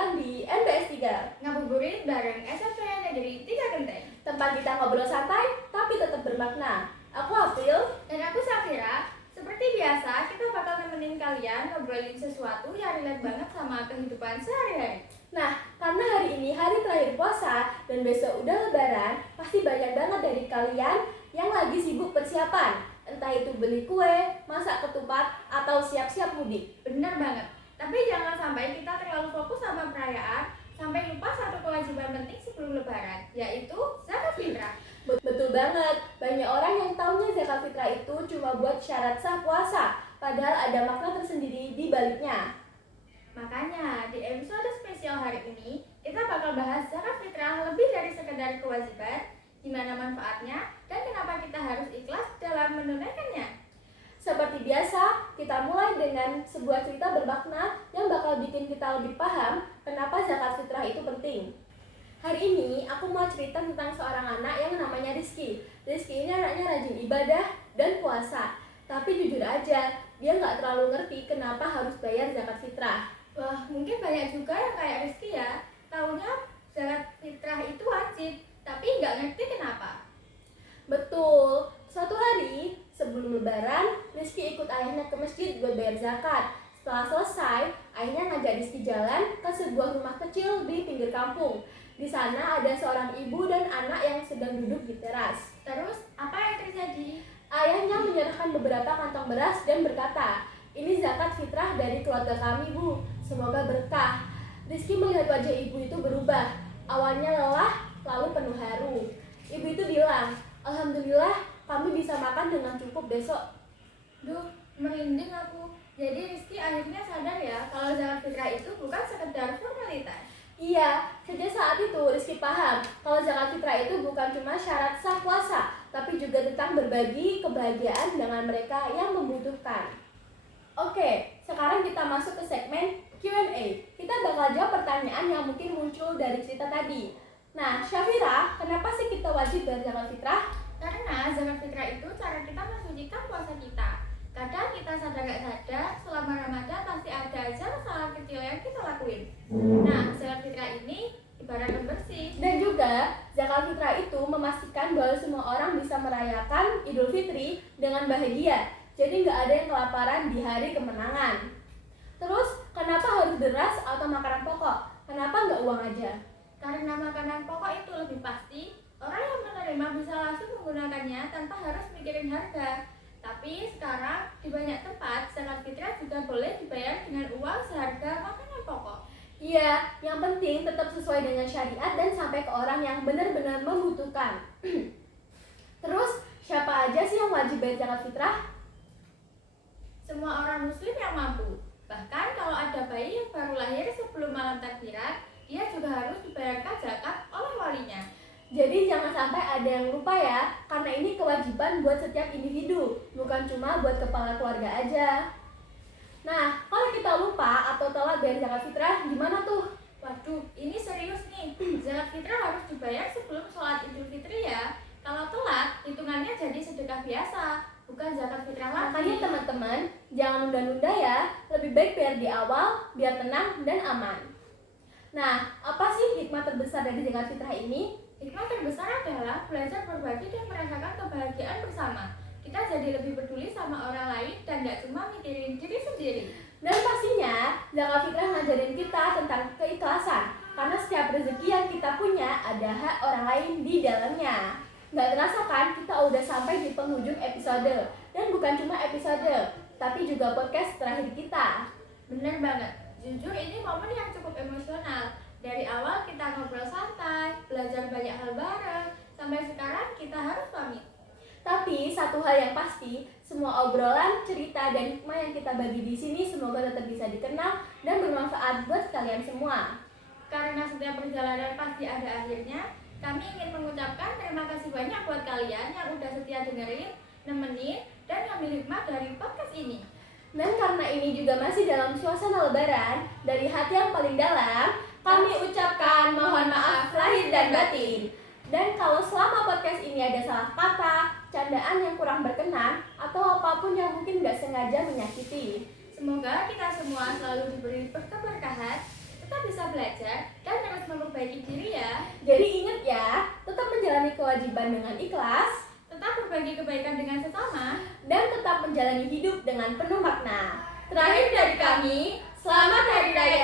datang di NBS 3, Ngabuburit bareng SMP Negeri 3 Genteng. tempat kita ngobrol santai tapi tetap bermakna. Aku April. Dan aku Safira. Seperti biasa, kita bakal nemenin kalian ngobrolin sesuatu yang relate banget sama kehidupan sehari-hari. Nah, karena hari ini hari terakhir puasa dan besok udah lebaran, pasti banyak banget dari kalian yang lagi sibuk persiapan. Entah itu beli kue, masak ketupat, atau siap-siap mudik. Bener banget. Tapi jangan sampai kita terlalu fokus sama perayaan, sampai lupa satu kewajiban penting sebelum lebaran, yaitu zakat fitrah. Betul banget, banyak orang yang taunya zakat fitrah itu cuma buat syarat sah puasa, padahal ada makna tersendiri di baliknya. Makanya, di episode spesial hari ini, kita bakal bahas zakat fitrah lebih dari sekedar kewajiban, gimana manfaatnya, dan kenapa kita harus ikhlas dalam menunaikannya. Seperti biasa, kita mulai dengan sebuah cerita bermakna yang bakal bikin kita lebih paham kenapa zakat fitrah itu penting. Hari ini aku mau cerita tentang seorang anak yang namanya Rizky. Rizky ini anaknya rajin ibadah dan puasa. Tapi jujur aja, dia nggak terlalu ngerti kenapa harus bayar zakat fitrah. Wah, mungkin banyak juga yang kayak Rizky ya, taunya zakat fitrah itu wajib, tapi nggak ngerti kenapa. Betul, suatu hari sebelum lebaran, Rizky ikut ayahnya ke masjid buat bayar zakat. Setelah selesai, ayahnya ngajak Rizky jalan ke sebuah rumah kecil di pinggir kampung. Di sana ada seorang ibu dan anak yang sedang duduk di teras. Terus, apa yang terjadi? Ayahnya menyerahkan beberapa kantong beras dan berkata, "Ini zakat fitrah dari keluarga kami, Bu. Semoga berkah." Rizky melihat wajah ibu itu berubah. Awalnya lelah, lalu penuh haru. Ibu itu bilang, "Alhamdulillah, kami bisa makan dengan cukup besok." Duh, merinding aku. Jadi Rizky akhirnya sadar ya kalau zakat fitrah itu bukan sekedar formalitas. Iya, sejak saat itu Rizky paham kalau zakat fitrah itu bukan cuma syarat sah puasa, tapi juga tentang berbagi kebahagiaan dengan mereka yang membutuhkan. Oke, sekarang kita masuk ke segmen Q&A. Kita bakal jawab pertanyaan yang mungkin muncul dari cerita tadi. Nah, Syafira, kenapa sih kita wajib bayar zakat fitrah? Karena zakat fitrah itu cara kita mensucikan puasa kita. Kadang kita sadar gak sadar, selama Ramadan pasti ada aja masalah kecil yang kita lakuin. Nah, zakat fitrah ini ibarat pembersih. Dan juga, zakat fitrah itu memastikan bahwa semua orang bisa merayakan Idul Fitri dengan bahagia. Jadi nggak ada yang kelaparan di hari kemenangan. Terus, kenapa harus beras atau makanan pokok? Kenapa nggak uang aja? Karena makanan pokok itu lebih pasti, orang yang menerima bisa langsung menggunakannya tanpa harus mikirin harga. Tapi sekarang di banyak tempat zakat fitrah juga boleh dibayar dengan uang seharga makanan pokok. Iya, yang penting tetap sesuai dengan syariat dan sampai ke orang yang benar-benar membutuhkan. Terus, siapa aja sih yang wajib bayar zakat fitrah? Semua orang muslim yang mampu. Bahkan kalau ada bayi yang baru lahir sebelum malam takbiran, dia juga harus dibayarkan zakat oleh walinya. Jadi jangan sampai ada yang lupa ya, karena ini kewajiban buat setiap individu, bukan cuma buat kepala keluarga aja. Nah, kalau kita lupa atau telat bayar zakat fitrah, gimana tuh? Waduh, ini serius nih. Zakat fitrah harus dibayar sebelum sholat Idul Fitri ya. Kalau telat, hitungannya jadi sedekah biasa, bukan zakat fitrah lagi. Makanya teman-teman, jangan nunda-nunda ya, lebih baik bayar di awal, biar tenang dan aman. Nah, apa sih hikmah terbesar dari zakat fitrah ini? Hikmah terbesar adalah belajar berbagi dan merasakan kebahagiaan bersama. Kita jadi lebih peduli sama orang lain dan gak cuma mikirin diri sendiri. Dan pastinya, zakat fitrah ngajarin kita tentang keikhlasan. Karena setiap rezeki yang kita punya ada hak orang lain di dalamnya. Gak terasa kan kita udah sampai di penghujung episode. Dan bukan cuma episode, tapi juga podcast terakhir kita. Bener banget, jujur ini momen yang cukup emosional. Dari awal kita ngobrol santai, belajar banyak hal bareng, sampai sekarang kita harus pamit. Tapi satu hal yang pasti, semua obrolan, cerita, dan hikmah yang kita bagi di sini semoga tetap bisa dikenal dan bermanfaat buat kalian semua. Karena setiap perjalanan pasti ada akhirnya, kami ingin mengucapkan terima kasih banyak buat kalian yang udah setia dengerin, nemenin, dan ngambil hikmah dari podcast ini. Dan karena ini juga masih dalam suasana lebaran, dari hati yang paling dalam, kami ucapkan mohon maaf lahir dan batin. Dan kalau selama podcast ini ada salah kata, candaan yang kurang berkenan, atau apapun yang mungkin gak sengaja menyakiti, semoga kita semua selalu diberi keberkahan. tetap bisa belajar dan terus memperbaiki diri ya. Jadi ingat ya, tetap menjalani kewajiban dengan ikhlas, Tetap berbagi kebaikan dengan sesama. dan tetap menjalani hidup dengan penuh makna. Terakhir dari kami, selamat Hari Raya